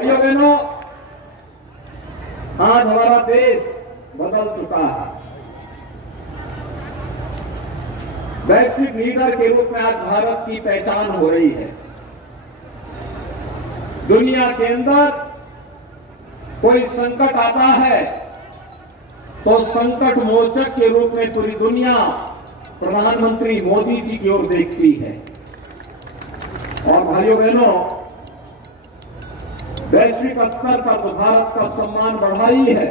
भाइयों बहनों, आज हमारा देश बदल चुका है। वैश्विक लीडर के रूप में आज भारत की पहचान हो रही है। दुनिया के अंदर कोई संकट आता है तो संकट मोचक के रूप में पूरी दुनिया प्रधानमंत्री मोदी जी की ओर देखती है। और भाइयों बहनों, वैश्विक स्तर पर तो भारत का सम्मान बढ़ा ही है।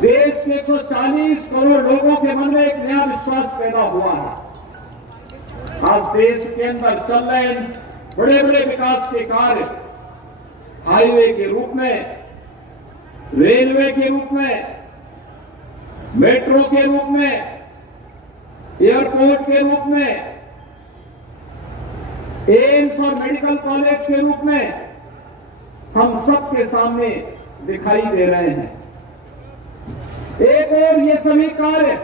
देश के 140 करोड़ लोगों के मन में एक नया विश्वास पैदा हुआ है। आज देश के अंदर चल रहे बड़े बड़े विकास के कार्य हाईवे के रूप में, रेलवे के रूप में, मेट्रो के रूप में, एयरपोर्ट के रूप में, एम्स और मेडिकल कॉलेज के रूप में हम सबके सामने दिखाई दे रहे हैं। एक और ये सभी कार्य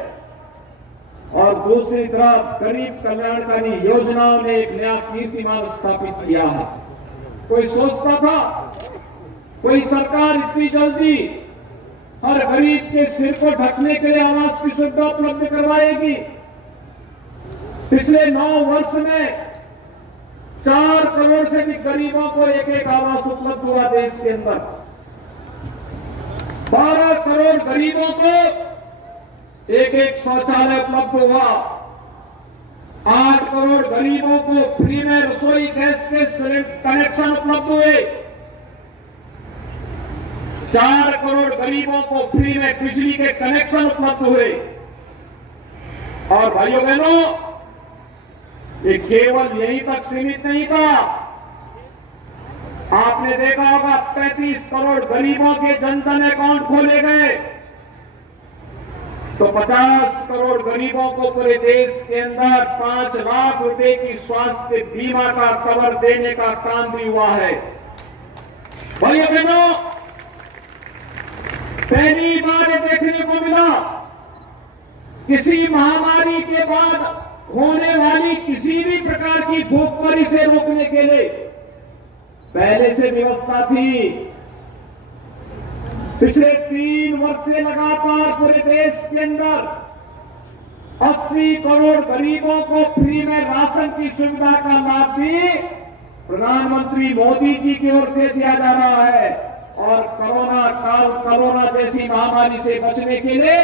और दूसरी तरफ गरीब कल्याणकारी योजनाओं ने एक नया कीर्तिमान स्थापित किया है। कोई सोचता था कोई सरकार इतनी जल्दी हर गरीब के सिर को ढकने के लिए आवास की सुविधा उपलब्ध करवाएगी? पिछले 9 वर्ष में 4 करोड़ से भी गरीबों को एक आवास उपलब्ध हुआ। देश के अंदर 12 करोड़ गरीबों को एक शौचालय उपलब्ध हुआ। 8 करोड़ गरीबों को फ्री में रसोई गैस के कनेक्शन उपलब्ध हुए। 4 करोड़ गरीबों को फ्री में बिजली के कनेक्शन उपलब्ध हुए। और भाइयों बहनों, ये केवल यहीं तक सीमित नहीं था। आपने देखा होगा 35 करोड़ गरीबों के जनधन अकाउंट खोले गए, तो 50 करोड़ गरीबों को पूरे देश के अंदर 5 लाख रुपए की स्वास्थ्य बीमा का कवर देने का काम भी हुआ है। भाइयों बहनों, पहली बार ये देखने को मिला किसी महामारी के बाद होने वाली किसी भी प्रकार की भूखमरी से रोकने के लिए पहले से व्यवस्था थी। पिछले 3 वर्ष से लगातार पूरे देश के अंदर 80 करोड़ गरीबों को फ्री में राशन की सुविधा का लाभ भी प्रधानमंत्री मोदी जी की ओर से दिया जा रहा है। और कोरोना जैसी महामारी से बचने के लिए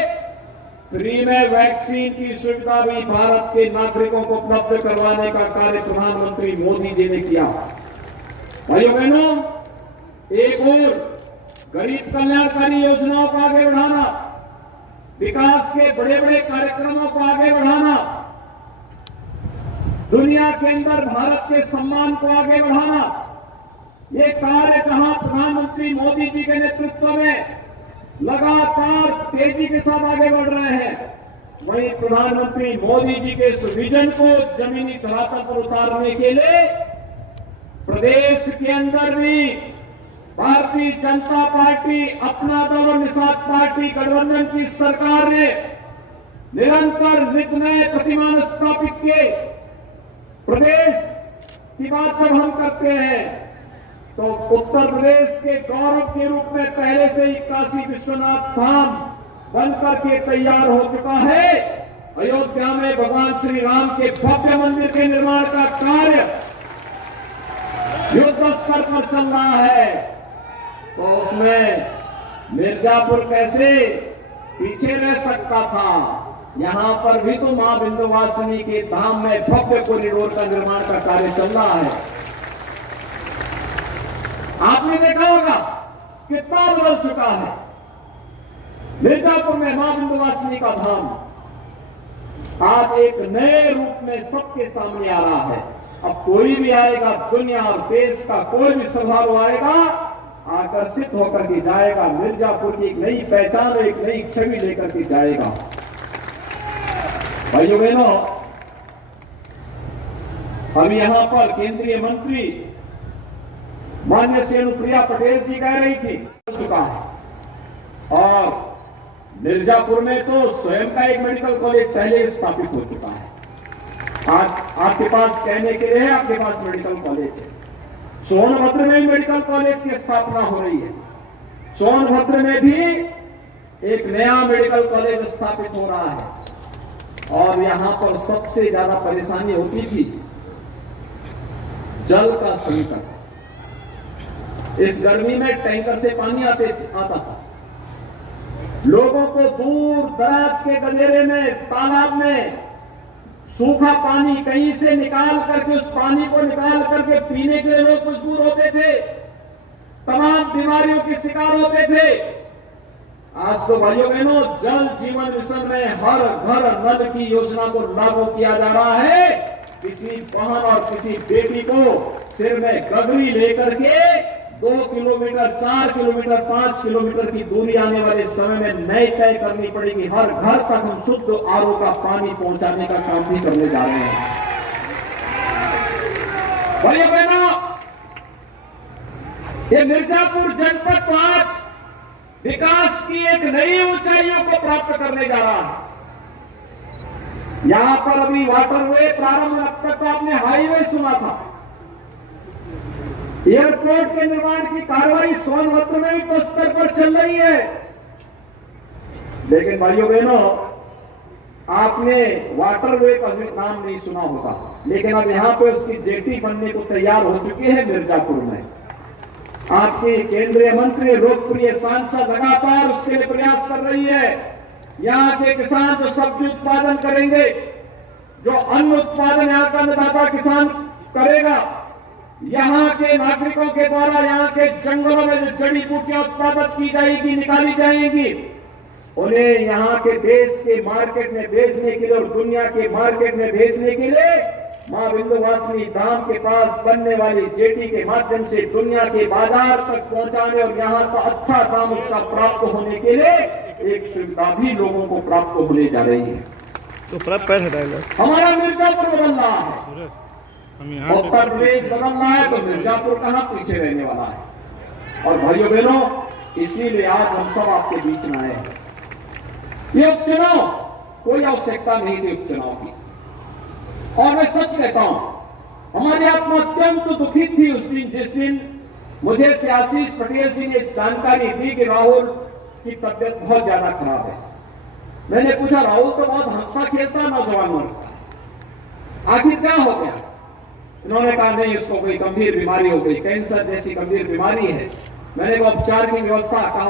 फ्री में वैक्सीन की सुविधा भी भारत के नागरिकों को उपलब्ध करवाने का कार्य प्रधानमंत्री मोदी जी ने किया। भाइयों बहनों, एक और गरीब कल्याणकारी योजनाओं को आगे बढ़ाना, विकास के बड़े बड़े कार्यक्रमों को आगे बढ़ाना, दुनिया के अंदर भारत के सम्मान को आगे बढ़ाना, ये कार्य जहां प्रधानमंत्री मोदी जी के नेतृत्व में लगातार तेजी के साथ आगे बढ़ रहे हैं, वहीं प्रधानमंत्री मोदी जी के इस विजन को जमीनी धरातल पर उतारने के लिए प्रदेश के अंदर भी भारतीय जनता पार्टी, अपना दल और निषाद पार्टी गठबंधन की सरकार ने निरंतर नित नए प्रतिमान स्थापित किए। प्रदेश की बात जब हम करते हैं तो उत्तर प्रदेश के गौरव के रूप में पहले से ही काशी विश्वनाथ धाम बनकर के तैयार हो चुका है। अयोध्या में भगवान श्री राम के भव्य मंदिर के निर्माण का कार्य युद्ध स्तर पर चल रहा है, तो उसमें मिर्जापुर कैसे पीछे रह सकता था? यहां पर भी तो मां विंध्यवासिनी के धाम में भव्य कॉरिडोर का निर्माण का कार्य चल रहा है। आपने देखा होगा कितना बदल चुका है। मिर्जापुर में मां विंध्यवासिनी का धाम आज एक नए रूप में सबके सामने आ रहा है। अब कोई भी आएगा, दुनिया और देश का कोई भी श्रद्धालु आएगा, आकर्षित होकर के जाएगा। मिर्जापुर की एक नई पहचान, एक नई छवि लेकर के जाएगा। भाइयों बहनों, हम यहां पर केंद्रीय मंत्री मान्य श्री अनुप्रिया पटेल जी कह रही थी चुका है, और मिर्जापुर में तो स्वयं का एक मेडिकल कॉलेज पहले स्थापित हो चुका है। आज आपके पास कहने के लिए आपके पास मेडिकल कॉलेज है। सोनभद्र में मेडिकल कॉलेज की स्थापना हो रही है। सोनभद्र में भी एक नया मेडिकल कॉलेज स्थापित हो रहा है। और यहां पर सबसे ज्यादा परेशानी होती थी जल का संकट। इस गर्मी में टैंकर से पानी आता था। लोगों को दूर दराज के गदेरे में, तालाब में सूखा पानी कहीं से निकाल करके, उस पानी को निकाल करके पीने के लिए लोग मजबूर होते थे। तमाम बीमारियों के शिकार होते थे। आज तो भाइयों बहनों, जल जीवन मिशन में हर घर नल की योजना को लागू किया जा रहा है। किसी बहन और किसी बेटी को सिर में गगरी लेकर के 2 किलोमीटर, 4 किलोमीटर, 5 किलोमीटर की दूरी आने वाले समय में नई तय करनी पड़ेगी। हर घर तक हम शुद्ध आरओ का पानी पहुंचाने का काम भी करने जा रहे हैं। भाइयों बहनों, ये मिर्जापुर जनपद तो आज विकास की एक नई ऊंचाइयों को प्राप्त करने जा रहा है। यहां पर अभी वाटरवे प्रारंभ, अब तक तो आपने हाईवे सुना था। एयरपोर्ट के निर्माण की कार्रवाई सोनभद्र में भी स्तर पर चल रही है। लेकिन भाइयों बहनों, आपने वाटरवे का नाम नहीं सुना होगा, लेकिन अब यहां पे उसकी जेटी बनने को तैयार हो चुकी है मिर्जापुर में। आपकी केंद्रीय मंत्री, लोकप्रिय सांसद लगातार उसके लिए प्रयास कर रही है। यहां के किसान जो सब्जी उत्पादन करेंगे, जो अन्न उत्पादन यहां का अन्नदाता किसान करेगा, यहां के नागरिकों के द्वारा यहां के जंगलों में जो जड़ी बूटियां उत्पादन की जाएगी, निकाली जाएंगी, उन्हें यहां के देश के मार्केट में बेचने के लिए और दुनिया के मार्केट में बेचने के लिए मां विंध्यवासिनी धाम के पास बनने वाली जेटी के माध्यम से दुनिया के बाजार तक पहुंचाने और यहां का अच्छा दाम उसका प्राप्त होने के लिए एक सुविधा भी लोगों को प्राप्त होने जा रही है। तो पैर हटाएगा। हमारा मिर्जापुर बदल रहा है, उत्तर प्रदेश बदल रहा है, तो मिर्जापुर कहां पीछे रहने वाला है। और भाइयों बहनों, इसीलिए आज हम सब आपके बीच में आए हैं। ये उपचुनाव कोई आवश्यकता नहीं थी उपचुनाव की। और मैं सच कहता हूं, हमारी आत्मा अत्यंत दुखित थी उस दिन, जिस दिन मुझे श्री आशीष पटेल जी ने जानकारी दी कि राहुल की तबियत बहुत ज्यादा खराब है। मैंने पूछा, राहुल तो बहुत हंसता खेलता नौजवान लगता है, आखिर क्या हो गया? उन्होंने कहा, नहीं, उसको कोई गंभीर बीमारी हो गई, कैंसर जैसी गंभीर बीमारी है। मैंने कहा उपचार की व्यवस्था, कहा